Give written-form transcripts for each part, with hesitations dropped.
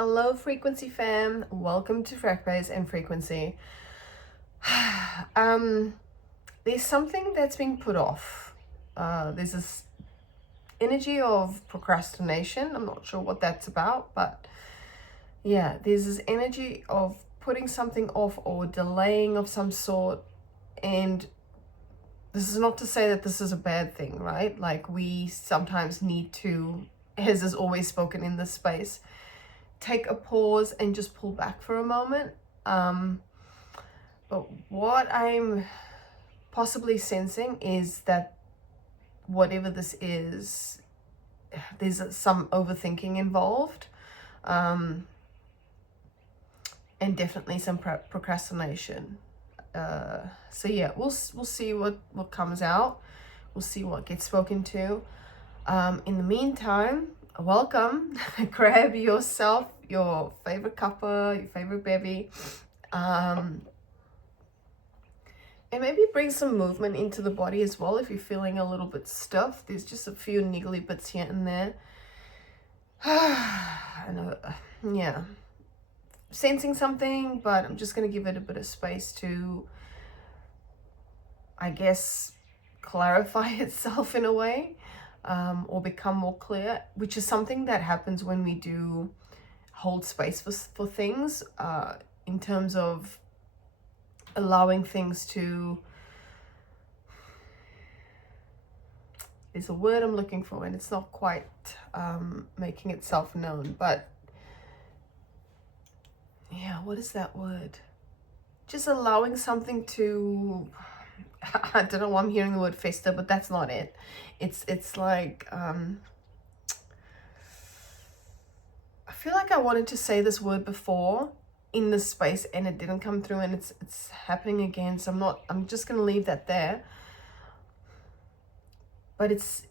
Hello frequency fam, welcome to Freckbase and Frequency. There's something that's being put off. There's this energy of procrastination. I'm not sure what that's about, but yeah, there's this energy of putting something off or delaying of some sort. And this is not to say that this is a bad thing, right? Like, we sometimes need to, as is always spoken in this space, take a pause and just pull back for a moment. But what I'm possibly sensing is that whatever this is, there's some overthinking involved, and definitely some procrastination. So yeah, we'll see what comes out. We'll see what gets spoken to. In the meantime, welcome. Grab yourself your favorite cuppa, your favorite bevy, and maybe bring some movement into the body as well if you're feeling a little bit stiff. There's just a few niggly bits here and there. I know, yeah, sensing something, but I'm just going to give it a bit of space to, I guess, clarify itself in a way, or become more clear, which is something that happens when we do hold space for things, in terms of allowing things to, there's a word I'm looking for and it's not quite making itself known, but yeah, what is that word? Just allowing something to, I don't know why I'm hearing the word fester, but that's not it. It's like, I feel like I wanted to say this word before in this space and it didn't come through, and it's happening again, so I'm just gonna leave that there. But it's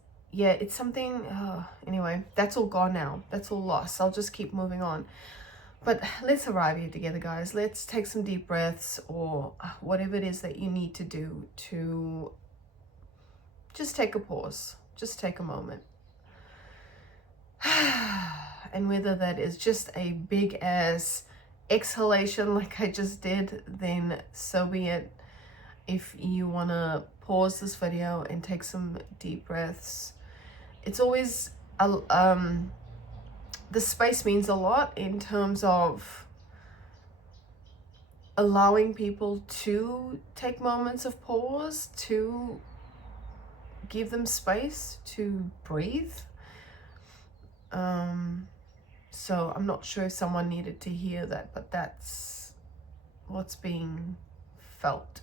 something, anyway, that's all gone now, that's all lost. I'll just keep moving on. But let's arrive here together, guys. Let's take some deep breaths, or whatever it is that you need to do to just take a pause, just take a moment. And whether that is just a big ass exhalation like I just did, then so be it. If you want to pause this video and take some deep breaths, it's always the space means a lot in terms of allowing people to take moments of pause, to give them space to breathe. So I'm not sure if someone needed to hear that, but that's what's being felt.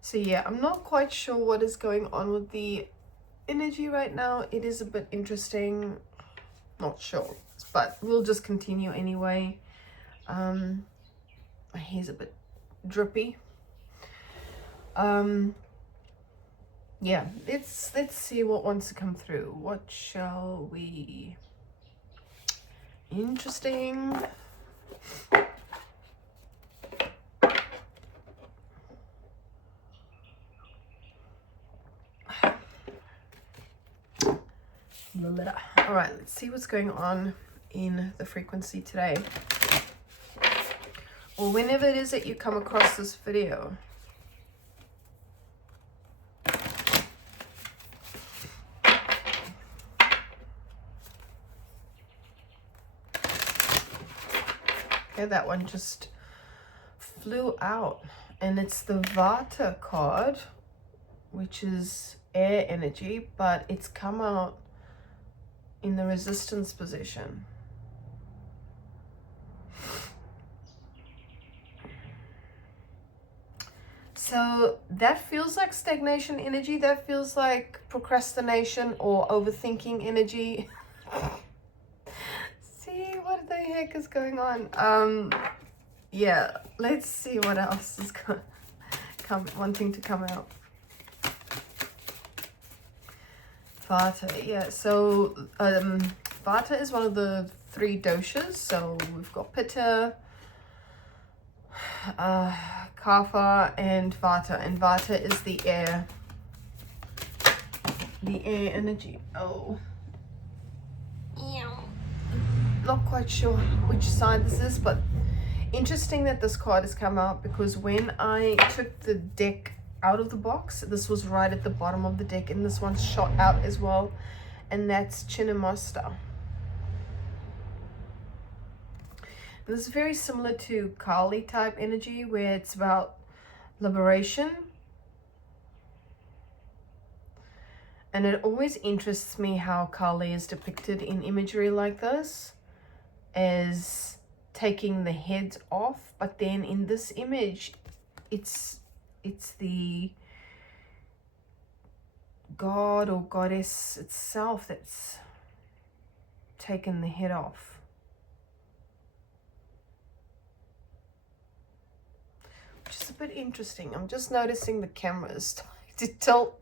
So yeah, I'm not quite sure what is going on with the energy right now. It is a bit interesting, not sure, but we'll just continue anyway. My hair's a bit drippy. Yeah, let's see what wants to come through. What shall we? Interesting. All right, let's see what's going on in the frequency today, or whenever it is that you come across this video. Okay, that one just flew out, and it's the Vata card, which is air energy, but it's come out in the resistance position. So that feels like stagnation energy. That feels like procrastination or overthinking energy. See what the heck is going on. Yeah, let's see what else is wanting to come out. Vata, yeah, so Vata is one of the 3 doshas. So we've got Pitta, kapha and vata, and vata is the air energy. Oh, not quite sure which side this is, but interesting that this card has come out, because when I took the deck out of the box, this was right at the bottom of the deck, and this one's shot out as well, and that's Chinnamasta. This is very similar to Kali type energy, where it's about liberation. And it always interests me how Kali is depicted in imagery like this, as taking the head off, but then in this image, it's the god or goddess itself that's taken the head off. Which is a bit interesting. I'm just noticing the camera is starting to tilt.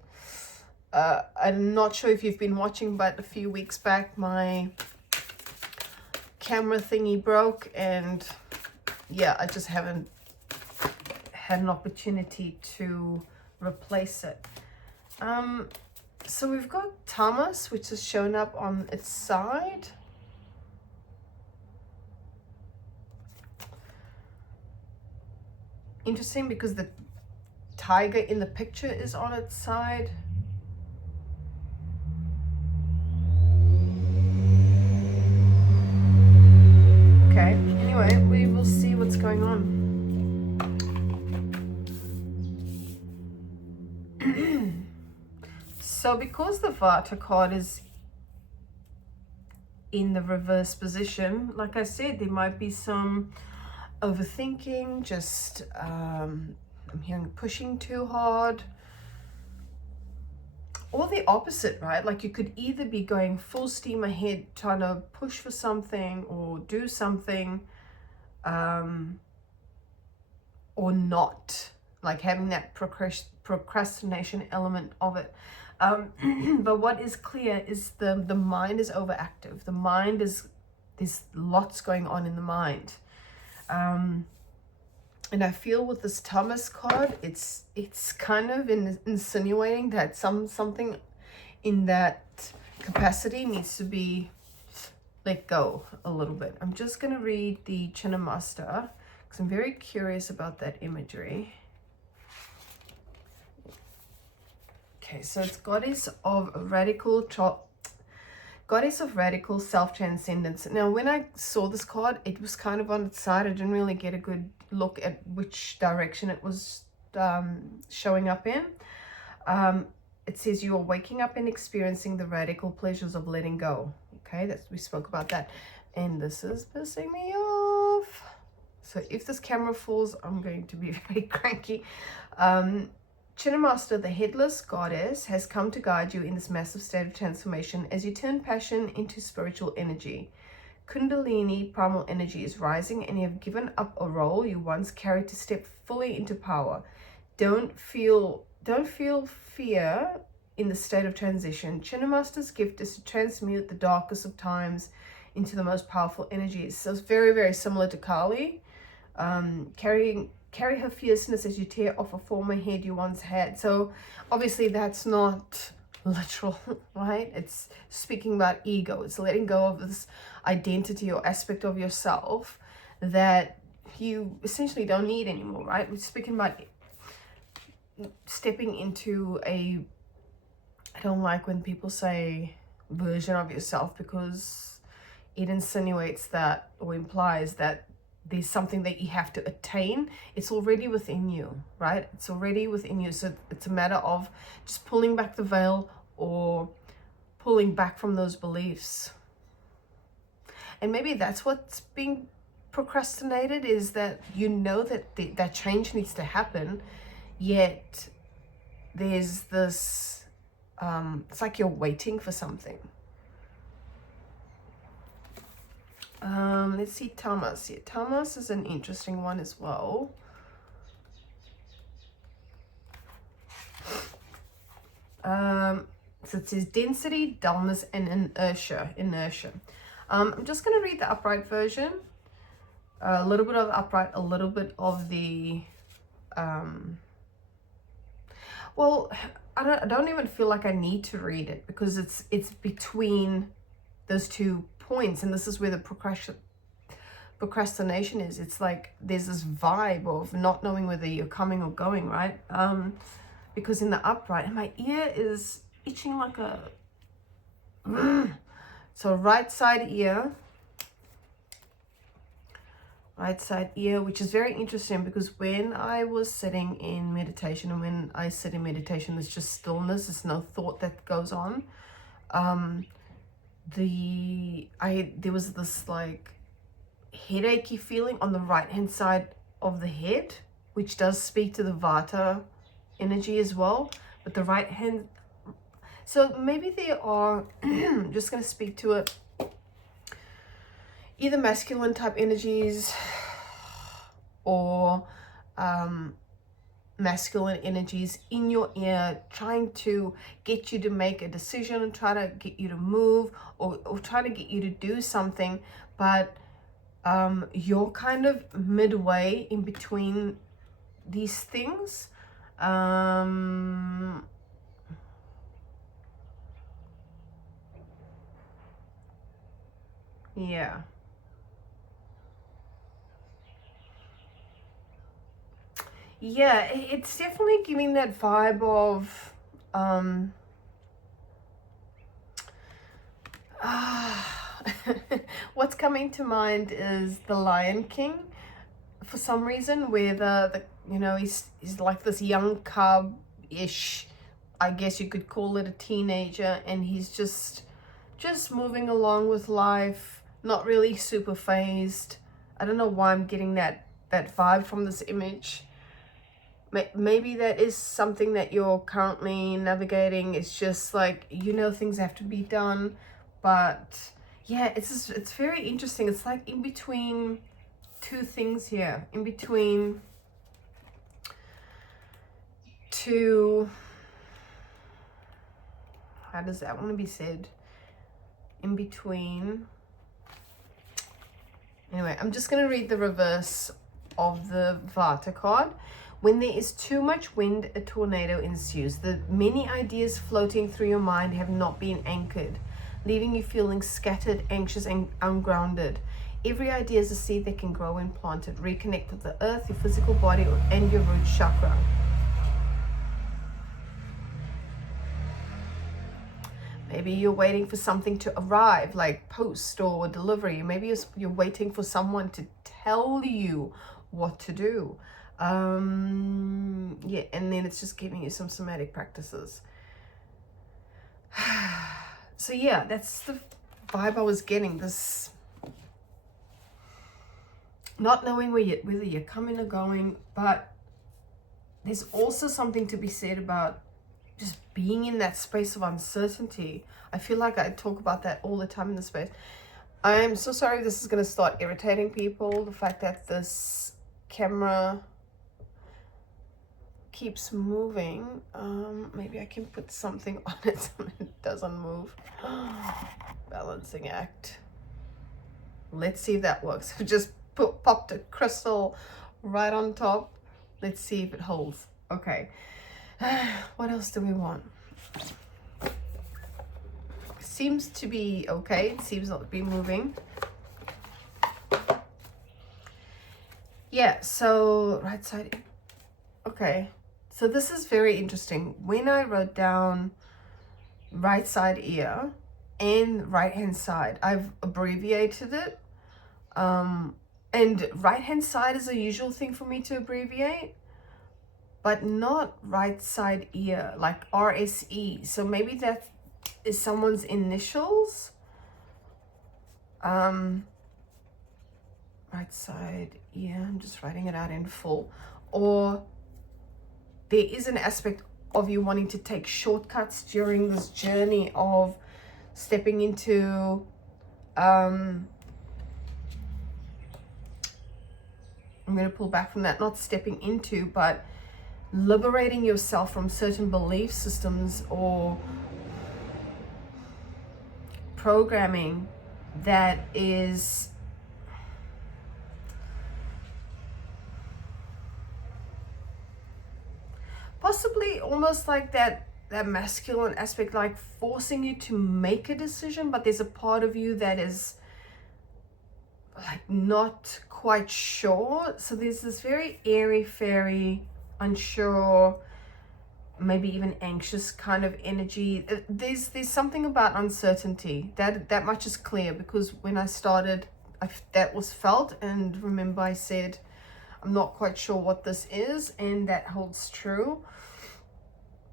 I'm not sure if you've been watching, but a few weeks back my camera thingy broke, and yeah, I just haven't had an opportunity to replace it. So we've got tamas, which has shown up on its side. Interesting, because the tiger in the picture is on its side. Okay, anyway, we will see what's going on. So because the Vata card is in the reverse position, like I said, there might be some overthinking, just I'm hearing pushing too hard, or the opposite, right? Like you could either be going full steam ahead trying to push for something or do something, or not, like having that procrastination element of it. But what is clear is the mind is overactive. The mind is, there's lots going on in the mind. And I feel with this Tamas card, it's kind of insinuating that something in that capacity needs to be let go a little bit. I'm just going to read the Chinnamasta because I'm very curious about that imagery. Okay, so it's goddess of radical self-transcendence. Now, when I saw this card, it was kind of on its side. I didn't really get a good look at which direction it was showing up in. It says you are waking up and experiencing the radical pleasures of letting go. Okay, we spoke about that. And this is pissing me off. So if this camera falls, I'm going to be very cranky. Chinnamasta, the headless goddess, has come to guide you in this massive state of transformation as you turn passion into spiritual energy. Kundalini, primal energy, is rising and you have given up a role you once carried to step fully into power. Don't feel fear in the state of transition. Chinnamasta's gift is to transmute the darkest of times into the most powerful energies. So it's very, very similar to Kali. Carry her fierceness as you tear off a former head you once had. So obviously that's not literal, right? It's speaking about ego. It's letting go of this identity or aspect of yourself that you essentially don't need anymore, right? We're speaking about stepping into I don't like when people say version of yourself, because it insinuates that or implies that there's something that you have to attain. It's already within you, right? It's already within you. So it's a matter of just pulling back the veil or pulling back from those beliefs. And maybe that's what's being procrastinated, is that you know that that change needs to happen, yet there's this, it's like you're waiting for something. Let's see Tamas. Yeah, Tamas is an interesting one as well. So it says density, dullness, and inertia. I'm just going to read the upright version. A little bit of the upright, a little bit of the Well, I don't even feel like I need to read it, because it's between those 2 points, and this is where the procrastination is. It's like there's this vibe of not knowing whether you're coming or going, right? Because in the upright, and my ear is itching like a so right side ear, which is very interesting, because when I was sitting in meditation, and when I sit in meditation, there's just stillness, there's no thought that goes on. There was this like headachy feeling on the right hand side of the head, which does speak to the Vata energy as well, but the right hand, so maybe there are I'm just going to speak to it, either masculine type energies or masculine energies in your ear, trying to get you to make a decision and try to get you to move, or try to get you to do something, but you're kind of midway in between these things. Yeah. Yeah, it's definitely giving that vibe of what's coming to mind is the Lion King, for some reason, where the he's like this young cub-ish, I guess you could call it, a teenager, and he's just moving along with life, not really super phased. I don't know why I'm getting that vibe from this image. Maybe that is something that you're currently navigating. It's just like, things have to be done, but yeah, it's very interesting. It's like in between 2 things here, in between 2, how does that want to be said? In between. Anyway, I'm just going to read the reverse of the Vata card. When there is too much wind, a tornado ensues. The many ideas floating through your mind have not been anchored, leaving you feeling scattered, anxious, and ungrounded. Every idea is a seed that can grow when planted. Reconnect with the earth, your physical body, and your root chakra. Maybe you're waiting for something to arrive, like post or delivery. Maybe you're waiting for someone to tell you what to do. Yeah, and then it's just giving you some somatic practices. So yeah, that's the vibe I was getting. This not knowing whether you're coming or going, but there's also something to be said about just being in that space of uncertainty. I feel like I talk about that all the time in the space. I'm so sorry if this is going to start irritating people. The fact that this camera keeps moving. Maybe I can put something on it so it doesn't move. Balancing act. Let's see if that works. I just popped a crystal right on top. Let's see if it holds. Okay. What else do we want? Seems to be okay. It seems not to be moving. Yeah, so right side. Okay. So this is very interesting. When I wrote down right side ear and right hand side, I've abbreviated it. And right hand side is a usual thing for me to abbreviate, but not right side ear, like RSE. So maybe that is someone's initials. Right side ear, I'm just writing it out in full. Or there is an aspect of you wanting to take shortcuts during this journey of stepping into I'm going to pull back from that, not stepping into, but liberating yourself from certain belief systems or programming that is – possibly almost like that masculine aspect, like forcing you to make a decision, but there's a part of you that is like not quite sure. So there's this very airy fairy, unsure, maybe even anxious kind of energy. There's something about uncertainty that much is clear, because when I started, that was felt. And remember, I said I'm not quite sure what this is, and that holds true.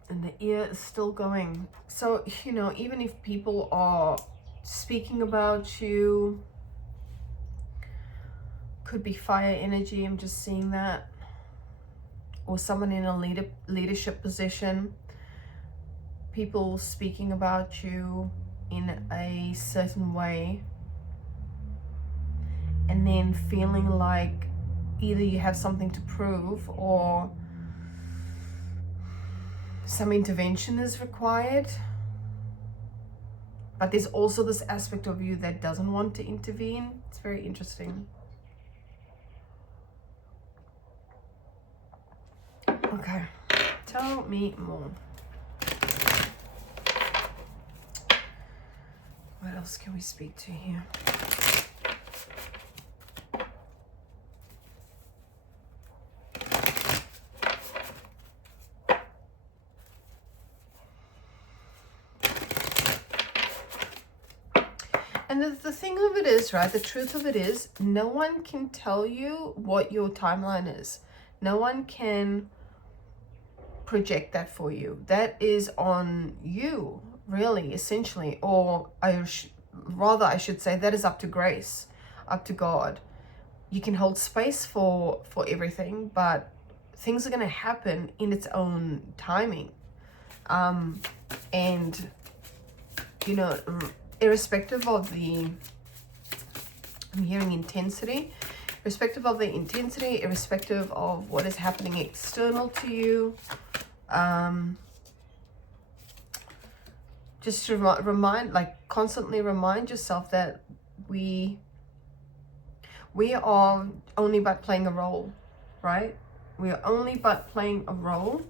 And the ear is still going. So, you know, even if people are speaking about you, could be fire energy, I'm just seeing that, or someone in a leadership position, people speaking about you in a certain way, and then feeling like either you have something to prove or some intervention is required. But there's also this aspect of you that doesn't want to intervene. It's very interesting. Okay, tell me more. What else can we speak to here? And the thing of it is, right, the truth of it is, no one can tell you what your timeline is. No one can project that for you. That is on you, really, essentially. Or I should say, that is up to grace, up to God. You can hold space for everything, but things are going to happen in its own timing. And, you know, irrespective of the, I'm hearing intensity, irrespective of the intensity, irrespective of what is happening external to you, just to remind, like constantly remind yourself that we are only but playing a role, right? We are only but playing a role.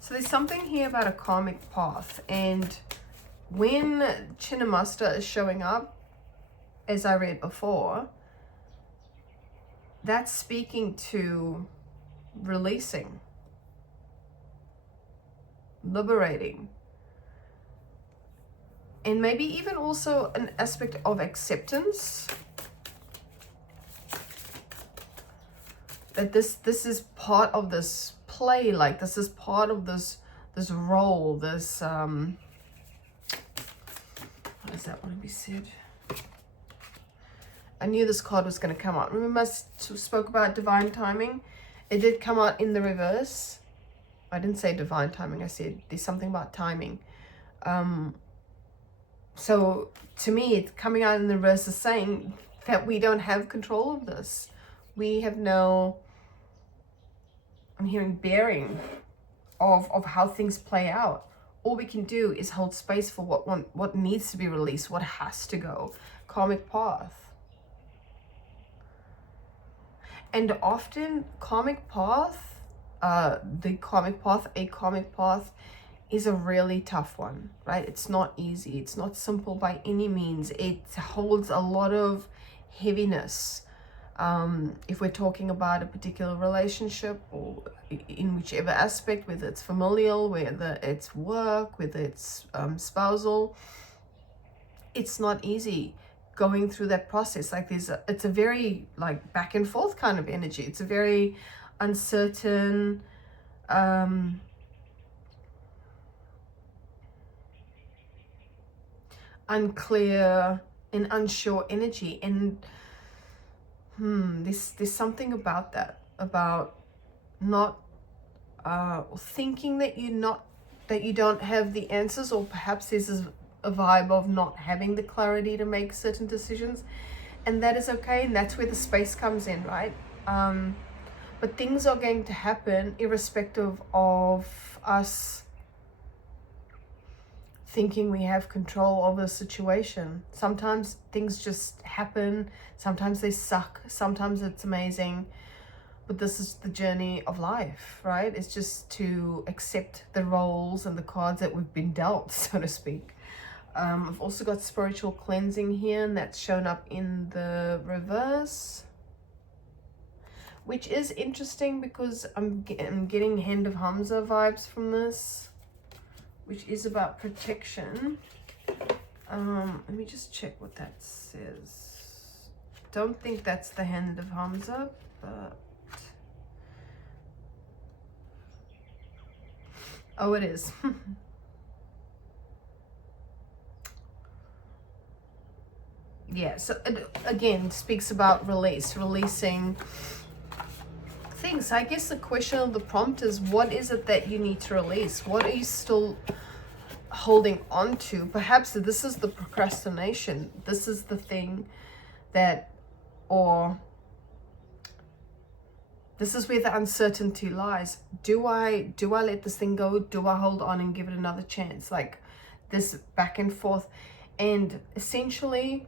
So there's something here about a karmic path, and when Chinnamasta is showing up, as I read before, that's speaking to releasing, liberating, and maybe even also an aspect of acceptance. That this is part of this play, like this is part of this role, this what does that want to be said? I knew this card was going to come out. Remember I spoke about divine timing? It did come out in the reverse. I didn't say divine timing, I said there's something about timing. So to me, it's coming out in the reverse is saying that we don't have control of this. We have no, I'm hearing bearing of how things play out. All we can do is hold space for what needs to be released, what has to go. Karmic path. And often karmic path, a karmic path is a really tough one, right? It's not easy. It's not simple by any means. It holds a lot of heaviness. If we're talking about a particular relationship, or in whichever aspect, whether it's familial, whether it's work, whether it's spousal, it's not easy going through that process. Like it's a very like back and forth kind of energy. It's a very uncertain, unclear and unsure energy. And there's something about that, about not thinking that you don't have the answers, or perhaps there's a vibe of not having the clarity to make certain decisions, and that is okay, and that's where the space comes in, right? But things are going to happen irrespective of us thinking we have control over a situation. Sometimes things just happen. Sometimes they suck. Sometimes it's amazing. But this is the journey of life, right? It's just to accept the roles and the cards that we've been dealt, so to speak. I've also got spiritual cleansing here, and that's shown up in the reverse, which is interesting because I'm getting Hand of Hamza vibes from this, which is about protection. Let me just check what that says. Don't think that's the Hand of Hamza, but oh, it is. Yeah, so it again speaks about releasing things. I guess the question of the prompt is, what is it that you need to release? What are you still holding on to? Perhaps this is the procrastination. This is the thing that, or this is where the uncertainty lies. Do I let this thing go? Do I hold on and give it another chance? Like this back and forth. And essentially,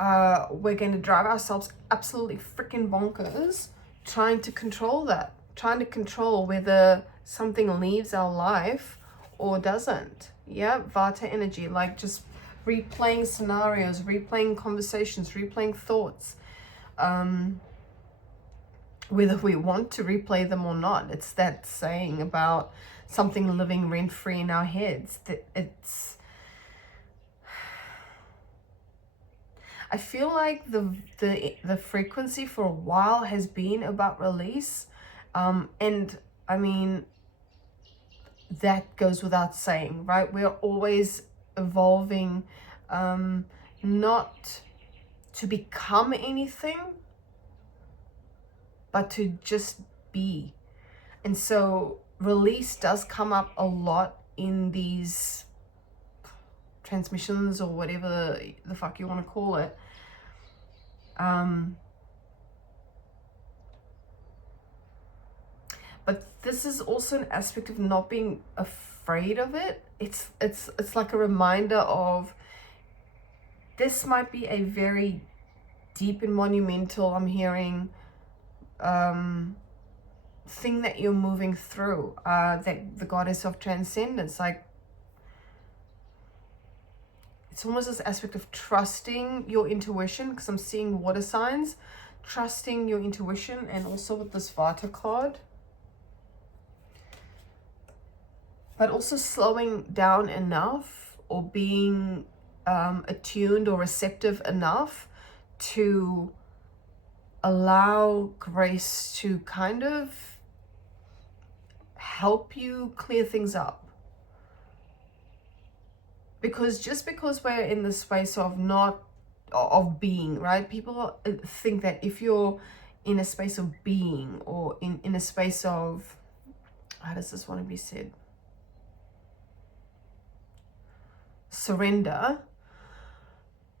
we're going to drive ourselves absolutely freaking bonkers trying to control that, trying to control whether something leaves our life or doesn't. Yeah, Vata energy, like just replaying scenarios, replaying conversations, replaying thoughts, whether we want to replay them or not. It's that saying about something living rent-free in our heads. That it's, I feel like the frequency for a while has been about release, and I mean, that goes without saying, right? We're always evolving, not to become anything, but to just be. And so release does come up a lot in these transmissions or whatever the fuck you want to call it. But this is also an aspect of not being afraid of it. It's like a reminder of, this might be a very deep and monumental, I'm hearing, thing that you're moving through, that the goddess of transcendence, like, it's almost this aspect of trusting your intuition, because I'm seeing water signs, trusting your intuition, and also with this Vata card. But also slowing down enough, or being attuned or receptive enough to allow grace to kind of help you clear things up. Because just because we're in the space of being, right? People think that if you're in a space of being, or in a space of, how does this want to be said? Surrender,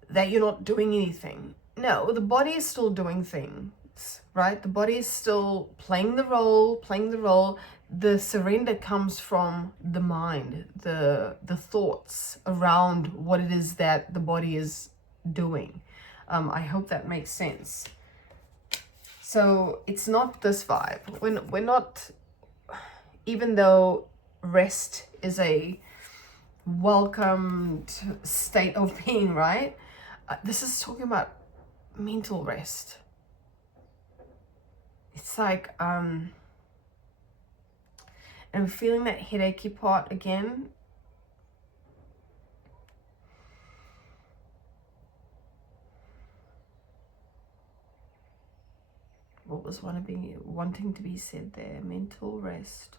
that you're not doing anything. No, the body is still doing things, right? The body is still playing the role. The surrender comes from the mind, the thoughts around what it is that the body is doing. I hope that makes sense. So it's not this vibe. We're not, even though rest is a welcomed state of being, right? This is talking about mental rest. It's like, I'm feeling that headachy part again. What was wanting to be said there? Mental rest.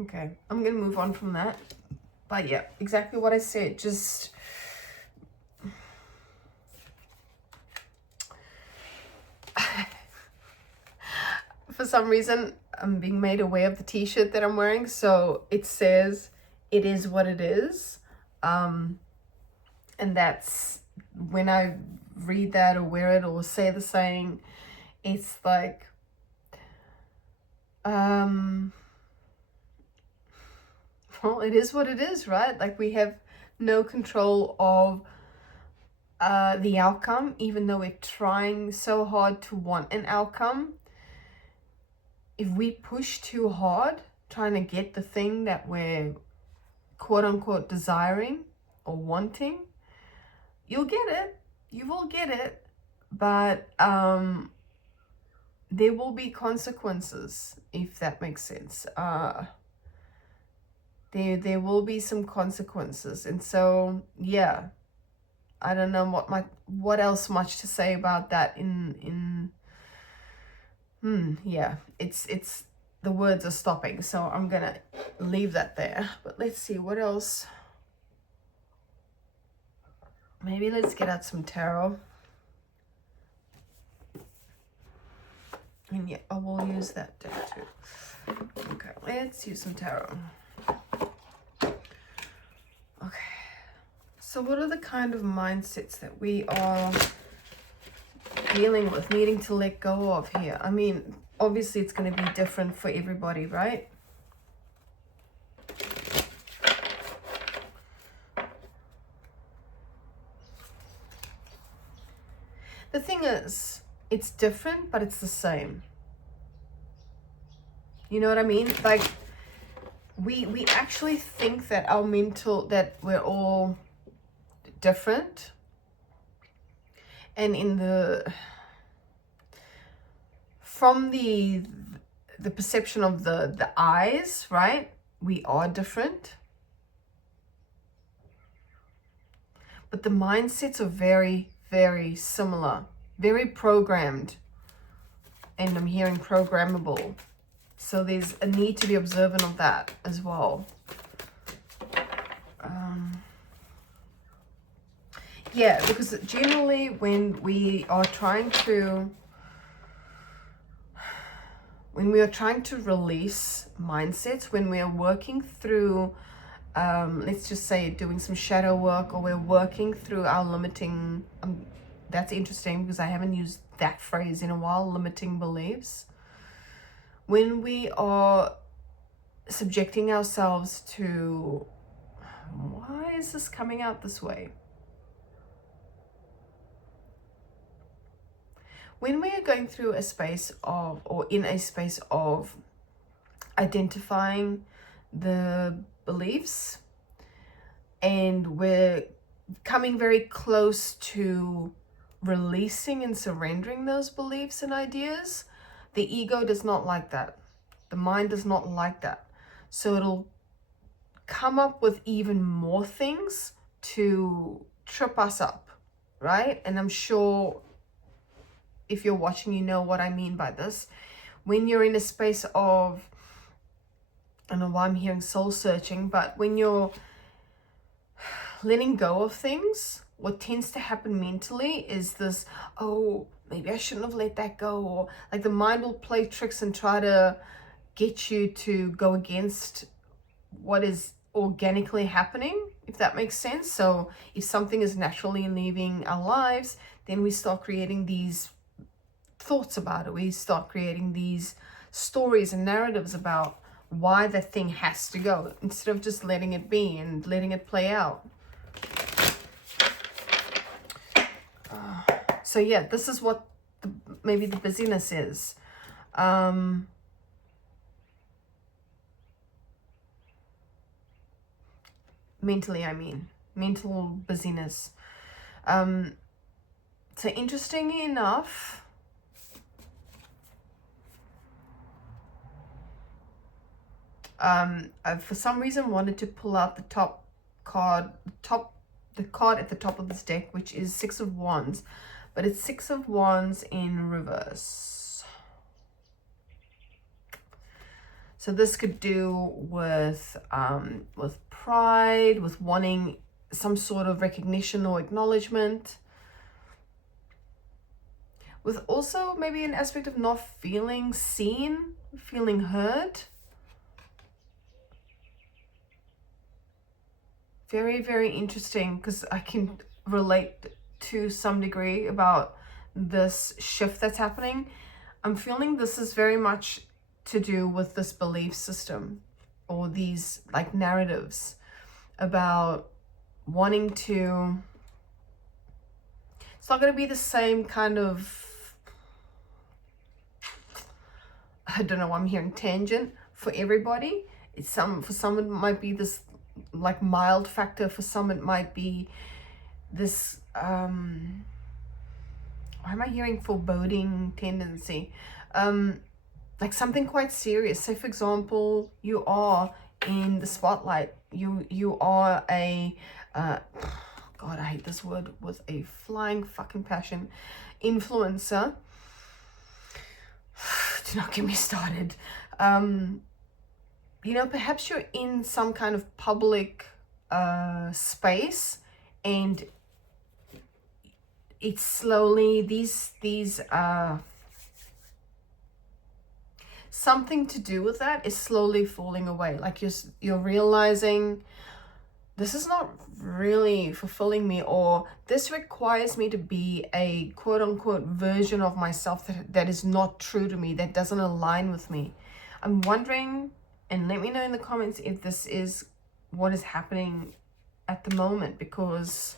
Okay, I'm gonna move on from that. But yeah, exactly what I said. Just for some reason, I'm being made aware of the t-shirt that I'm wearing. So it says, "It is what it is." And that's when I read that or wear it or say the saying, it's like, well, it is what it is, right? Like, we have no control of the outcome, even though we're trying so hard to want an outcome. If we push too hard trying to get the thing that we're quote unquote desiring or wanting, you'll get it. You will get it. But there will be consequences, if that makes sense. There will be some consequences. And so, yeah, I don't know what else much to say about that yeah, it's the words are stopping, so I'm gonna leave that there. But let's see what else. Maybe let's get out some tarot. And yeah, I will use that deck too. Okay, let's use some tarot. Okay, so what are the kind of mindsets that we are dealing with, needing to let go of here? I mean, obviously it's going to be different for everybody, right? The thing is, it's different, but it's the same. You know what I mean? Like, we actually think that that we're all different. And from the perception of the eyes, right? We are different. But the mindsets are very, very similar, very programmed. And I'm hearing programmable. So there's a need to be observant of that as well. Yeah, because generally when we are trying to release mindsets, when we are working through, let's just say doing some shadow work, or we're working through our limiting, that's interesting because I haven't used that phrase in a while, limiting beliefs. When we are subjecting ourselves to, why is this coming out this way? When we are going through a space of, or in a space of identifying the beliefs, and we're coming very close to releasing and surrendering those beliefs and ideas, the ego does not like that. The mind does not like that. So it'll come up with even more things to trip us up, right? And I'm sure if you're watching, you know what I mean by this. When you're in a space of, I don't know why I'm hearing soul searching, but when you're letting go of things, what tends to happen mentally is this, oh, maybe I shouldn't have let that go. Or like the mind will play tricks and try to get you to go against what is organically happening, if that makes sense. So if something is naturally leaving our lives, then we start creating these thoughts about it. We start creating these stories and narratives about why that thing has to go, instead of just letting it be and letting it play out. So yeah, this is what maybe the busyness is. Mentally, I mean, mental busyness. So interestingly enough, I for some reason wanted to pull out the card at the top of this deck, which is Six of Wands, but it's Six of Wands in reverse. So this could do with pride, with wanting some sort of recognition or acknowledgement, with also maybe an aspect of not feeling seen, feeling heard. Very, very interesting, because I can relate to some degree about this shift that's happening. I'm feeling this is very much to do with this belief system or these like narratives about wanting to, it's not going to be the same kind of, I don't know, I'm hearing tangent for everybody. It's for some it might be this like mild factor, for some it might be this why am I hearing foreboding tendency, like something quite serious. Say for example, you are in the spotlight, you are a God, I hate this word with a flying fucking passion, influencer. Do not get me started. You know, perhaps you're in some kind of public space, and it's slowly these something to do with that is slowly falling away. Like you're realizing this is not really fulfilling me, or this requires me to be a quote unquote version of myself that is not true to me, that doesn't align with me. I'm wondering, and let me know in the comments if this is what is happening at the moment, because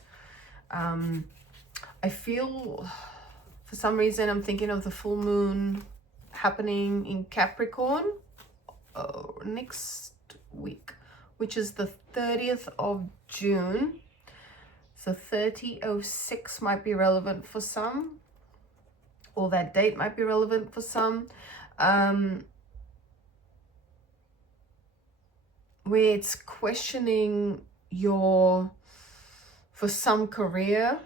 I feel for some reason I'm thinking of the full moon happening in Capricorn next week, which is the 30th of June. So 3006 might be relevant for some, or that date might be relevant for some. Where it's questioning your, for some, career,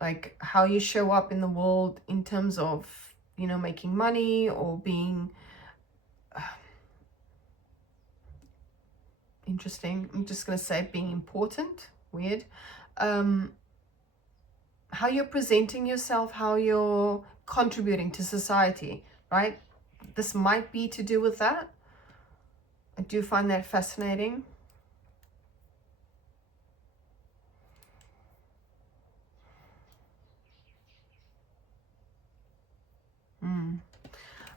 like how you show up in the world in terms of, you know, making money or being interesting. I'm just going to say being important. Weird. How you're presenting yourself, how you're contributing to society, right? This might be to do with that. I do find that fascinating.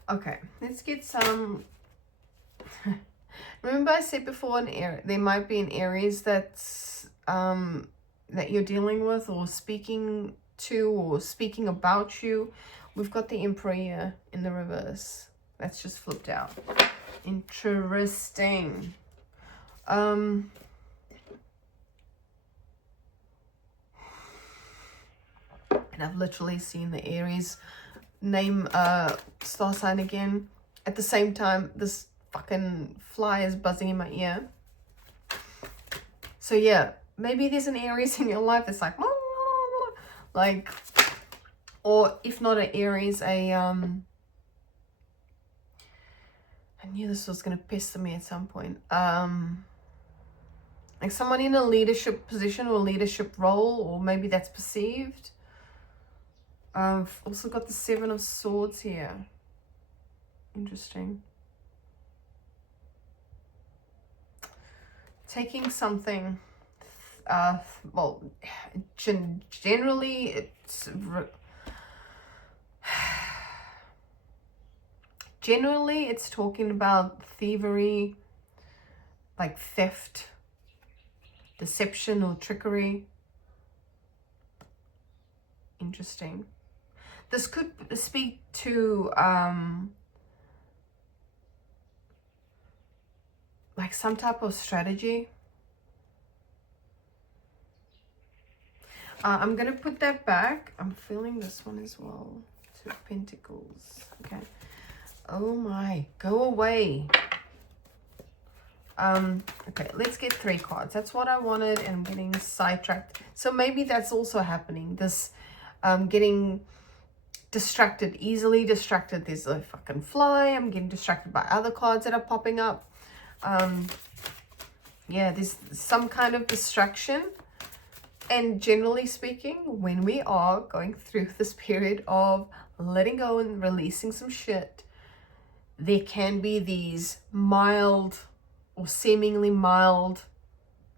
Okay, let's get some. Remember I said before, there might be an Aries that's that you're dealing with or speaking to or speaking about you. We've got the Emperor here in the reverse. That's just flipped out. Interesting. And I've literally seen the Aries name star sign again. At the same time, this fucking fly is buzzing in my ear. So yeah, maybe there's an Aries in your life that's like, or if not an Aries, I knew this was gonna pester me at some point. Like someone in a leadership position or leadership role, or maybe that's perceived. I've also got the 7 of Swords here. Interesting. Taking something, well, generally it's talking about thievery, like theft, deception, or trickery. Interesting. This could speak to like some type of strategy. I'm gonna put that back. I'm feeling this one as well. 2 of Pentacles. Okay. Oh my, go away. Okay, let's get 3 cards. That's what I wanted, and I'm getting sidetracked. So maybe that's also happening. This getting distracted, easily distracted. There's a fucking fly. I'm getting distracted by other cards that are popping up. Yeah, there's some kind of distraction. And generally speaking, when we are going through this period of letting go and releasing some shit, there can be these mild or seemingly mild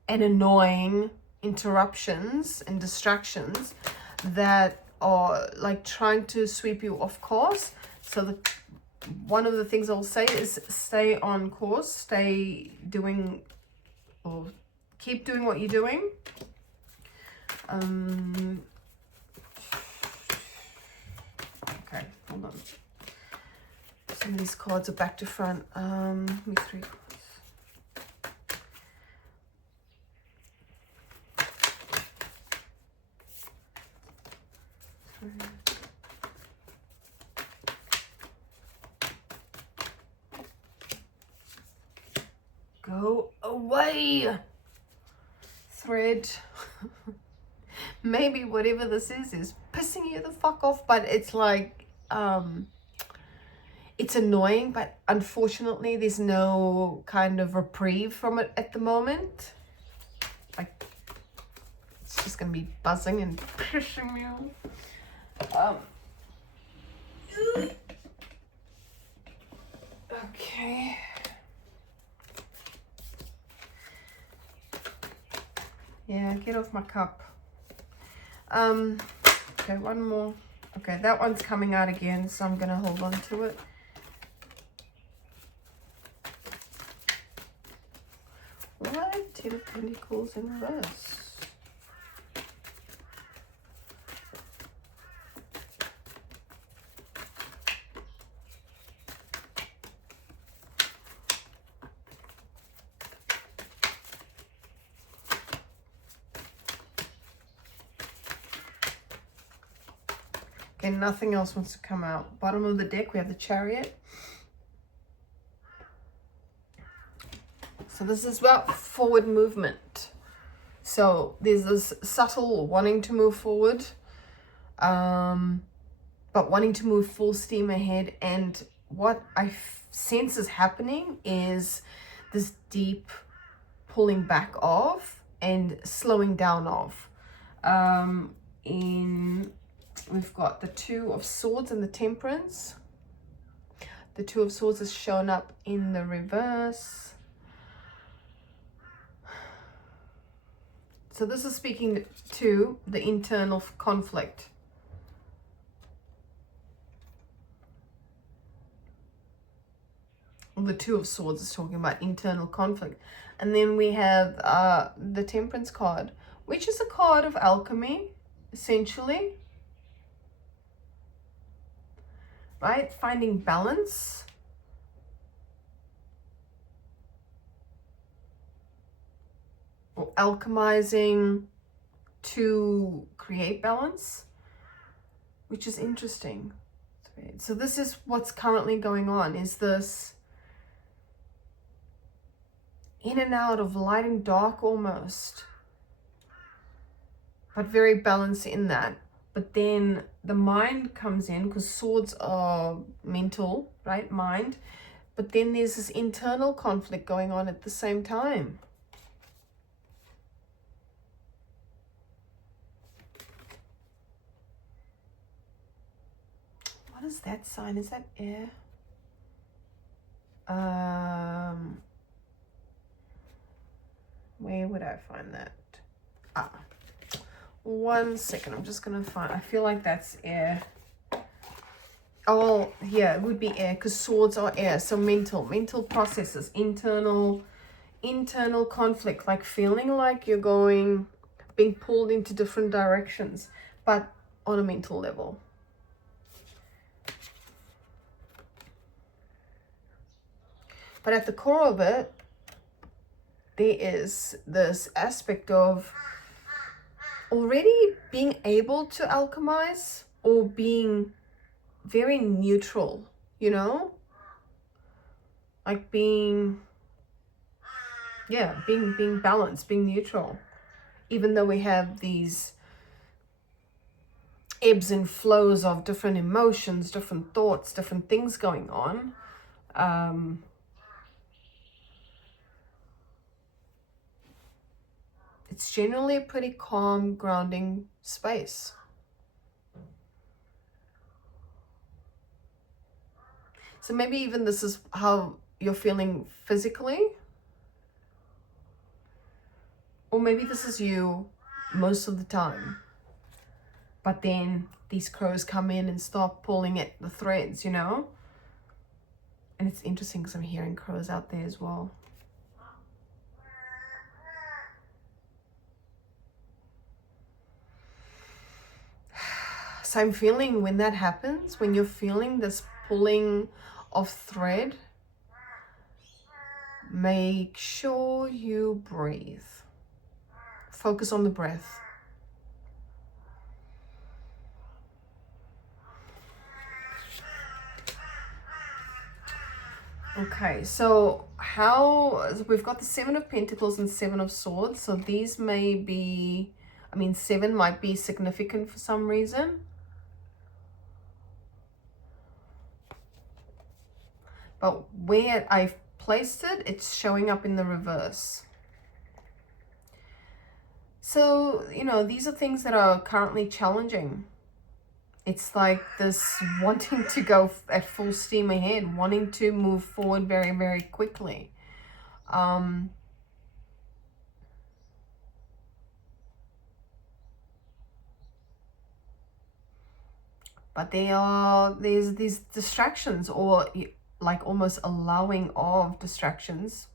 and annoying interruptions and distractions that are like trying to sweep you off course. So one of the things I'll say is stay on course, stay doing, or keep doing what you're doing. Okay, hold on. Some of these cards are back to front. Give me 3 cards. Go away, thread. Maybe whatever this is pissing you the fuck off, but it's like, it's annoying, but unfortunately there's no kind of reprieve from it at the moment. Like, it's just gonna be buzzing and pissing me off. Okay. Yeah, get off my cup. Okay, one more. Okay, that one's coming out again, so I'm gonna hold on to it. What? 10 of Pentacles in reverse. Okay, nothing else wants to come out. Bottom of the deck, we have the Chariot. So this is about forward movement. So there's this subtle wanting to move forward, but wanting to move full steam ahead. And what I sense is happening is this deep pulling back of and slowing down of. We've got the Two of Swords and the Temperance. The Two of Swords is shown up in the reverse. So this is speaking to the internal conflict. The Two of Swords is talking about internal conflict. And then we have the Temperance card, which is a card of alchemy, essentially. Right? Finding balance. Or alchemizing to create balance, which is interesting. So this is what's currently going on, is this in and out of light and dark almost, but very balanced in that. But then the mind comes in, because swords are mental, right? Mind. But then there's this internal conflict going on at the same time. What is that sign? Is that air? Where would I find that? 1 second. I'm just gonna find. I feel like that's air. Oh, yeah, it would be air, because swords are air. So mental processes, internal conflict, like feeling like you're being pulled into different directions, but on a mental level. But at the core of it, there is this aspect of already being able to alchemize, or being very neutral, you know? Like being balanced, being neutral. Even though we have these ebbs and flows of different emotions, different thoughts, different things going on. It's generally a pretty calm, grounding space. So maybe even this is how you're feeling physically. Or maybe this is you most of the time. But then these crows come in and start pulling at the threads, you know? And it's interesting because I'm hearing crows out there as well. So I'm feeling when that happens, when you're feeling this pulling of thread, make sure you breathe. Focus on the breath. Okay, so we've got the Seven of Pentacles and Seven of Swords. So these may be, I mean, 7 might be significant for some reason. But where I've placed it, it's showing up in the reverse. So, you know, these are things that are currently challenging. It's like this wanting to go at full steam ahead, wanting to move forward very, very quickly. But there's these distractions, or like almost allowing of distractions,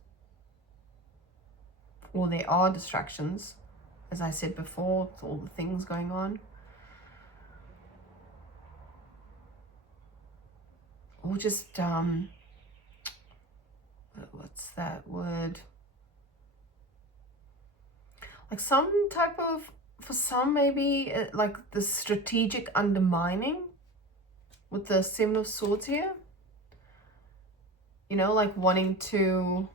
or there are distractions, as I said before, with all the things going on. Or just, what's that word? Like some type of, for some maybe, like the strategic undermining with the Seven of Swords here. You know, like wanting to,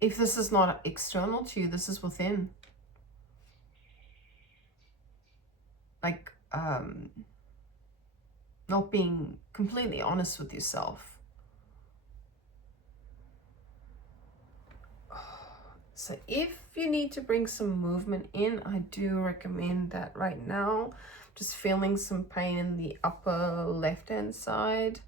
if this is not external to you, this is within. Like, not being completely honest with yourself. So if you need to bring some movement in, I do recommend that right now. Just feeling some pain in the upper left-hand side.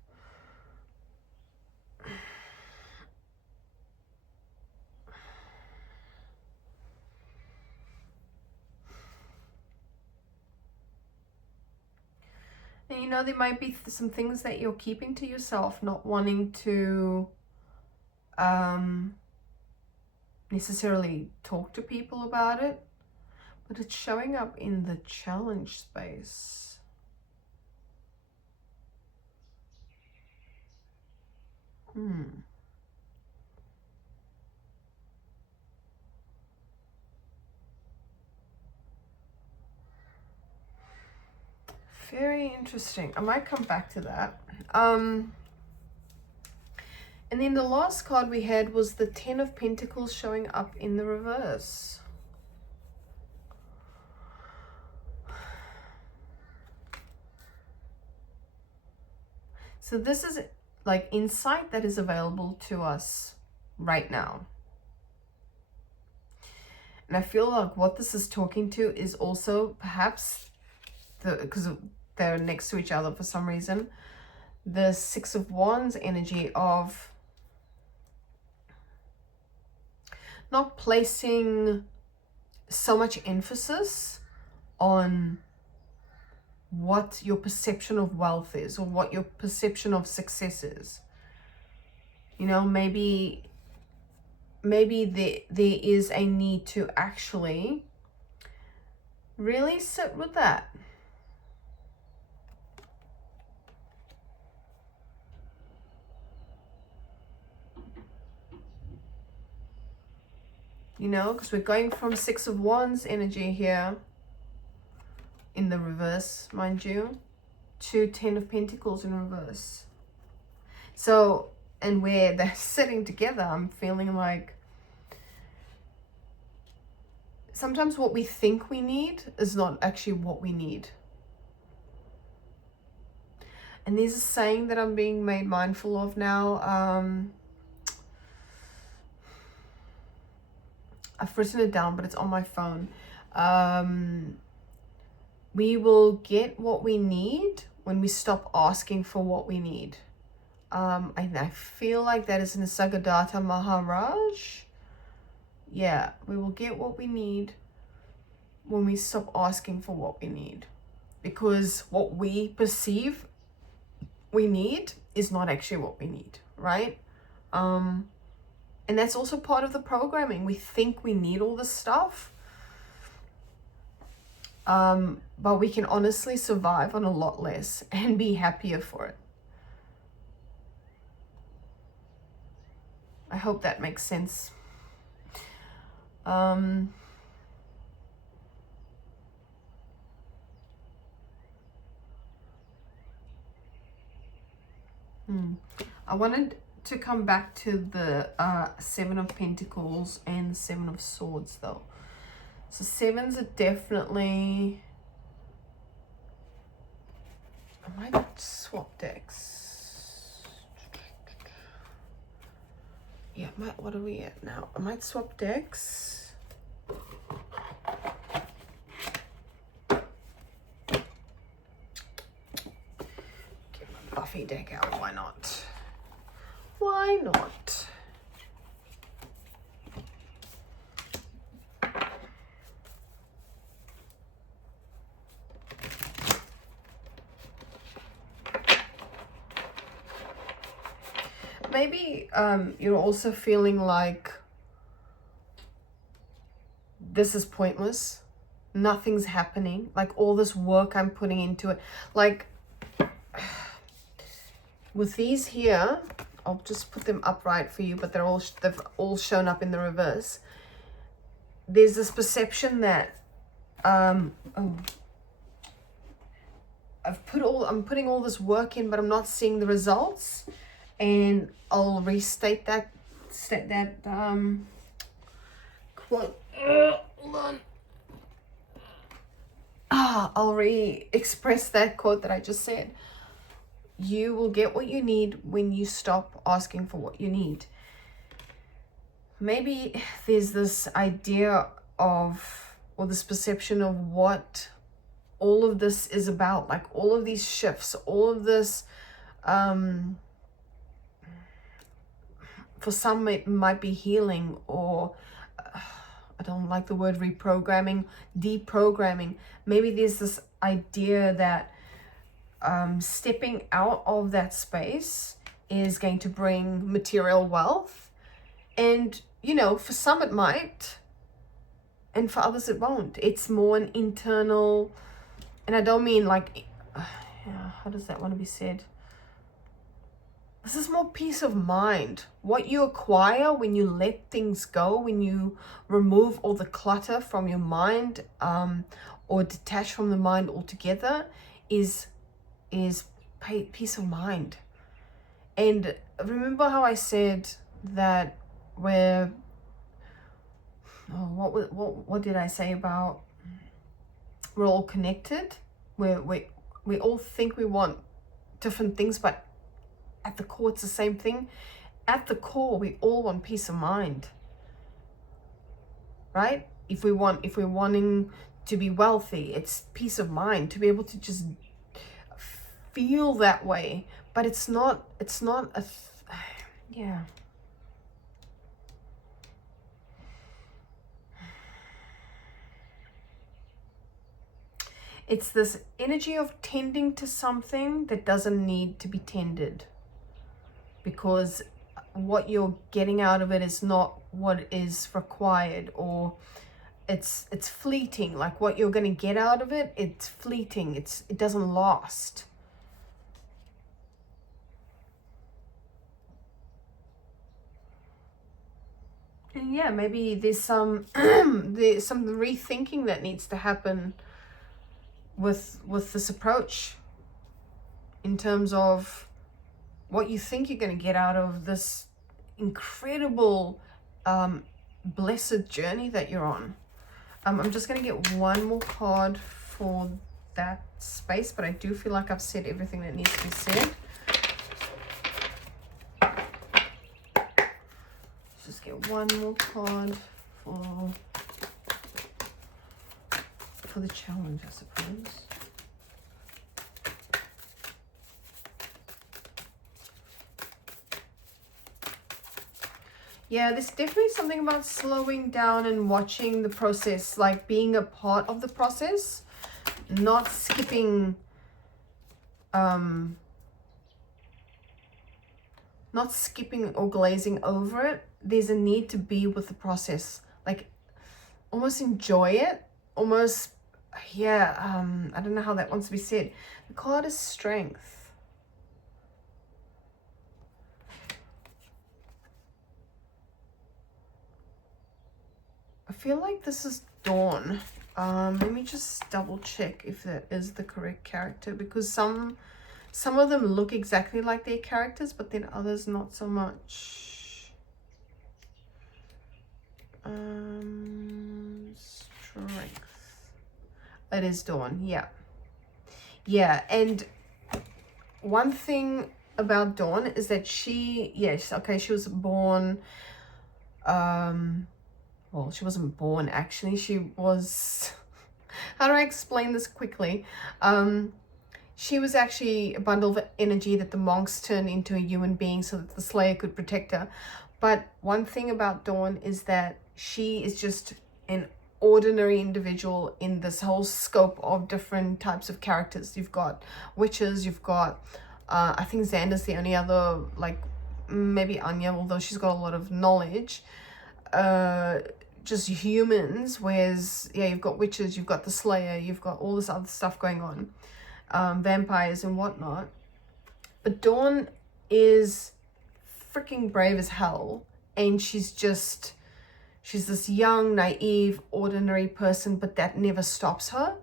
And you know, there might be some things that you're keeping to yourself, not wanting to necessarily talk to people about it, but it's showing up in the challenge space. Very interesting. I might come back to that. And then the last card we had was the Ten of Pentacles showing up in the reverse. So this is like insight that is available to us right now. And I feel like what this is talking to is also perhaps, because they're next to each other for some reason, the Six of Wands energy of not placing so much emphasis on what your perception of wealth is, or what your perception of success is. You know, maybe there is a need to actually really sit with that. You know, because we're going from Six of Wands energy here, in the reverse, mind you, to Ten of Pentacles in reverse. So, and where they're sitting together, I'm feeling like sometimes what we think we need is not actually what we need. And there's a saying that I'm being made mindful of now. I've written it down, but it's on my phone. We will get what we need when we stop asking for what we need. I feel like that is Nisargadatta Maharaj. Yeah, we will get what we need when we stop asking for what we need. Because what we perceive we need is not actually what we need, right? And that's also part of the programming. We think we need all this stuff. But we can honestly survive on a lot less and be happier for it. I hope that makes sense. I wanted to come back to the Seven of Pentacles and the Seven of Swords though. So sevens are definitely... I might swap decks. Yeah, what are we at now? I might swap decks. Get my Buffy deck out, why not? Why not? Maybe you're also feeling like this is pointless. Nothing's happening. Like all this work I'm putting into it. Like with these here, I'll just put them upright for you, but they've all shown up in the reverse. There's this perception that I'm putting all this work in, but I'm not seeing the results. And I'll restate that quote. Hold on. I'll re-express that quote that I just said. You will get what you need when you stop asking for what you need. Maybe there's this idea of, or this perception of what all of this is about. Like all of these shifts, all of this, for some it might be healing, or I don't like the word reprogramming, deprogramming. Maybe there's this idea that stepping out of that space is going to bring material wealth. And, you know, for some it might, and for others it won't. It's more an internal, and I don't mean like, how does that want to be said? This is more peace of mind. What you acquire when you let things go, when you remove all the clutter from your mind, or detach from the mind altogether, is peace of mind. And remember how I said that we're... what did I say about we're all connected? We all think we want different things, but at the core, it's the same thing. At the core, we all want peace of mind, right? If we're wanting to be wealthy, it's peace of mind to be able to just feel that way. But it's not a, yeah. It's this energy of tending to something that doesn't need to be tended, because what you're getting out of it is not what is required, or it's fleeting. Like what you're going to get out of it, it's fleeting. It doesn't last. And yeah, maybe there's some some rethinking that needs to happen with this approach, in terms of what you think you're going to get out of this incredible blessed journey that you're on. I'm just going to get one more card for that space, but I do feel like I've said everything that needs to be said. Let's just get one more card for the challenge, I suppose. Yeah, there's definitely something about slowing down and watching the process, like being a part of the process, not skipping, not skipping or glazing over it. There's a need to be with the process, like almost enjoy it, almost, yeah, I don't know how that wants to be said. The card is strength. I feel like this is Dawn. Let me just double check if that is the correct character, because some of them look exactly like their characters, but then others not so much. Strength. It is Dawn, yeah. Yeah, and one thing about Dawn is that she, yes, okay, she was born, well, she wasn't born actually, she was, how do I explain this quickly? She was actually a bundle of energy that the monks turned into a human being so that the Slayer could protect her. But one thing about Dawn is that she is just an ordinary individual in this whole scope of different types of characters. You've got witches, you've got, I think Xander's the only other, like maybe Anya, although she's got a lot of knowledge. Just humans, whereas, yeah, you've got witches, you've got the Slayer, you've got all this other stuff going on. Vampires and whatnot. But Dawn is freaking brave as hell, and she's this young, naive, ordinary person, but that never stops her.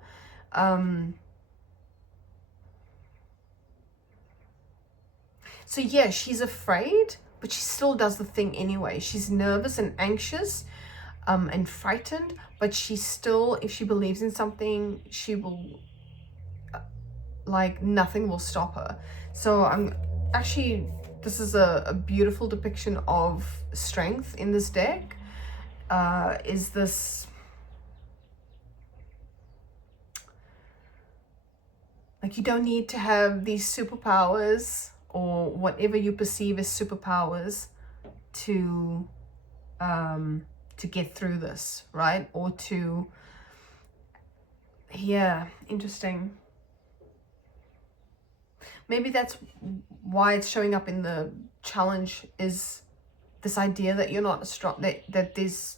So yeah, she's afraid, but she still does the thing anyway. She's nervous and anxious, and frightened, but she still, if she believes in something, she will, like, nothing will stop her. So I'm actually, this is a beautiful depiction of strength in this deck. Is this, like, you don't need to have these superpowers or whatever you perceive as superpowers to get through this, right? Or to, yeah, interesting. Maybe that's why it's showing up in the challenge, is this idea that you're not strong, that there's,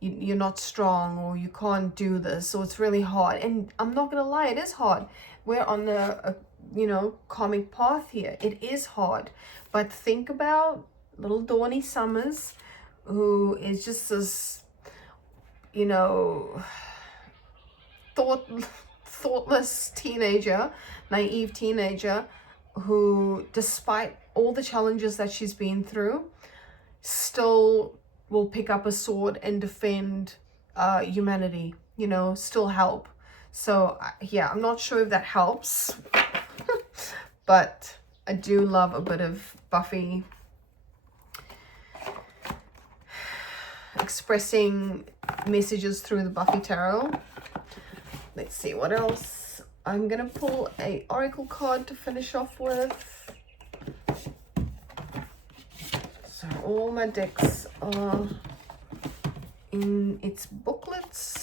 you're not strong, or you can't do this, or it's really hard. And I'm not gonna lie, it is hard. We're on a you know, karmic path here. It is hard. But think about little Dawny Summers, who is just this, you know, thoughtless teenager, naive teenager, who, despite all the challenges that she's been through, still will pick up a sword and defend humanity, you know, still help. So yeah, I'm not sure if that helps, but I do love a bit of Buffy expressing messages through the Buffy Tarot. Let's see what else. I'm gonna pull a oracle card to finish off with. So all my decks are in its boxes.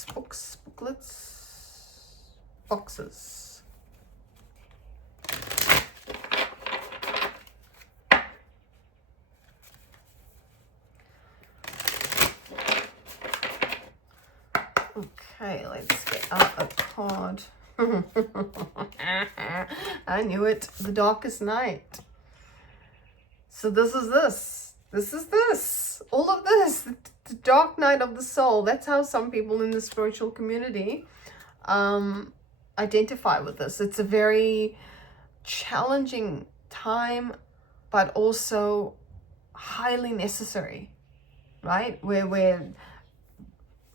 Okay, let's get out a card. I knew it. The Darkest Night. So this is this. All of this. The dark night of the soul. That's how some people in the spiritual community identify with this. It's a very challenging time, but also highly necessary, right? Where we're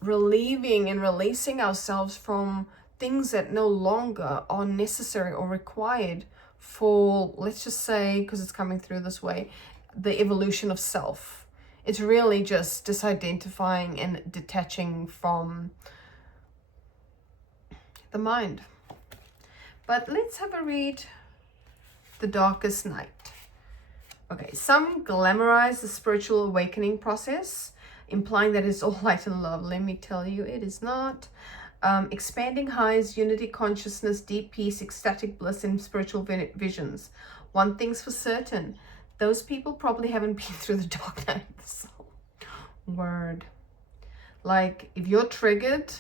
relieving and releasing ourselves from things that no longer are necessary or required for, let's just say, because it's coming through this way, the evolution of self. It's really just disidentifying and detaching from the mind. But let's have a read. The Darkest Night. Okay, some glamorize the spiritual awakening process, implying that it's all light and love. Let me tell you, it is not. Expanding highs, unity consciousness, deep peace, ecstatic bliss, and spiritual visions. One thing's for certain, those people probably haven't been through the dark night of the soul. Word. Like, if you're triggered,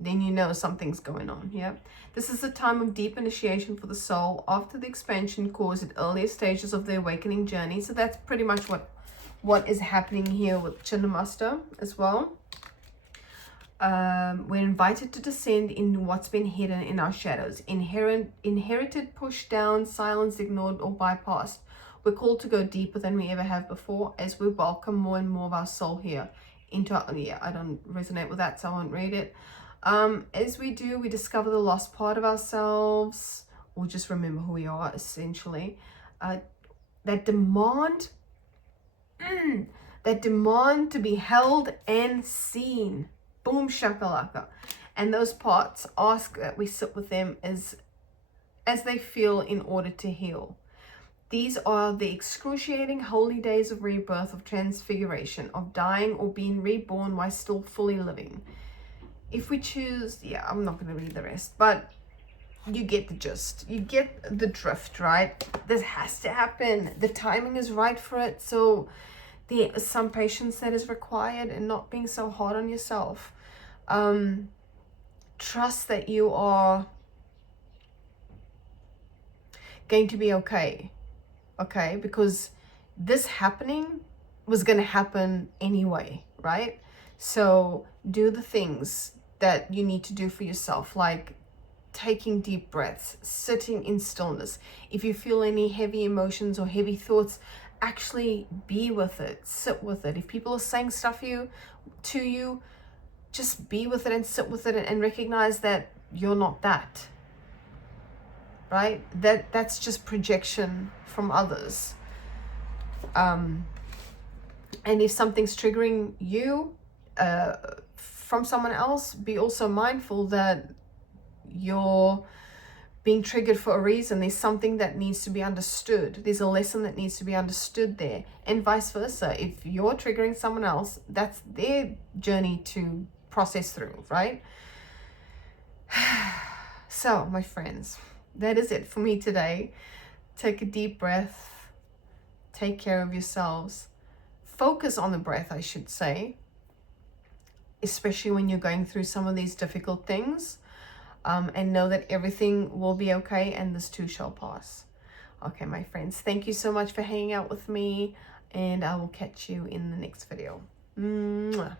then you know something's going on. Yeah, this is a time of deep initiation for the soul after the expansion course at earlier stages of the awakening journey. So that's pretty much what is happening here with Chinnamasta as well. We're invited to descend in what's been hidden in our shadows, inherited, pushed down, silenced, ignored, or bypassed. We're called to go deeper than we ever have before as we welcome more and more of our soul here into our, yeah, I don't resonate with that, so I won't read it. As we do, we discover the lost part of ourselves, or just remember who we are, essentially. That demand to be held and seen. Boom shakalaka. And those parts ask that we sit with them as they feel in order to heal. These are the excruciating holy days of rebirth, of transfiguration, of dying or being reborn while still fully living. If we choose, yeah, I'm not going to read the rest, but you get the gist. You get the drift, right? This has to happen. The timing is right for it. So there is some patience that is required and not being so hard on yourself. Trust that you are going to be okay. Okay? Because this happening was going to happen anyway, right? So do the things that you need to do for yourself, like taking deep breaths, sitting in stillness. If you feel any heavy emotions or heavy thoughts, actually be with it, sit with it. If people are saying stuff to you, just be with it and sit with it and recognize that you're not that, right? That's just projection from others. And if something's triggering you from someone else, be also mindful that you're being triggered for a reason. There's something that needs to be understood. There's a lesson that needs to be understood there, and vice versa. If you're triggering someone else, that's their journey to process through, right? So, my friends, that is it for me today. Take a deep breath. Take care of yourselves. Focus on the breath, I should say, especially when you're going through some of these difficult things. And know that everything will be okay, and this too shall pass. Okay, my friends, thank you so much for hanging out with me, and I will catch you in the next video. Mwah.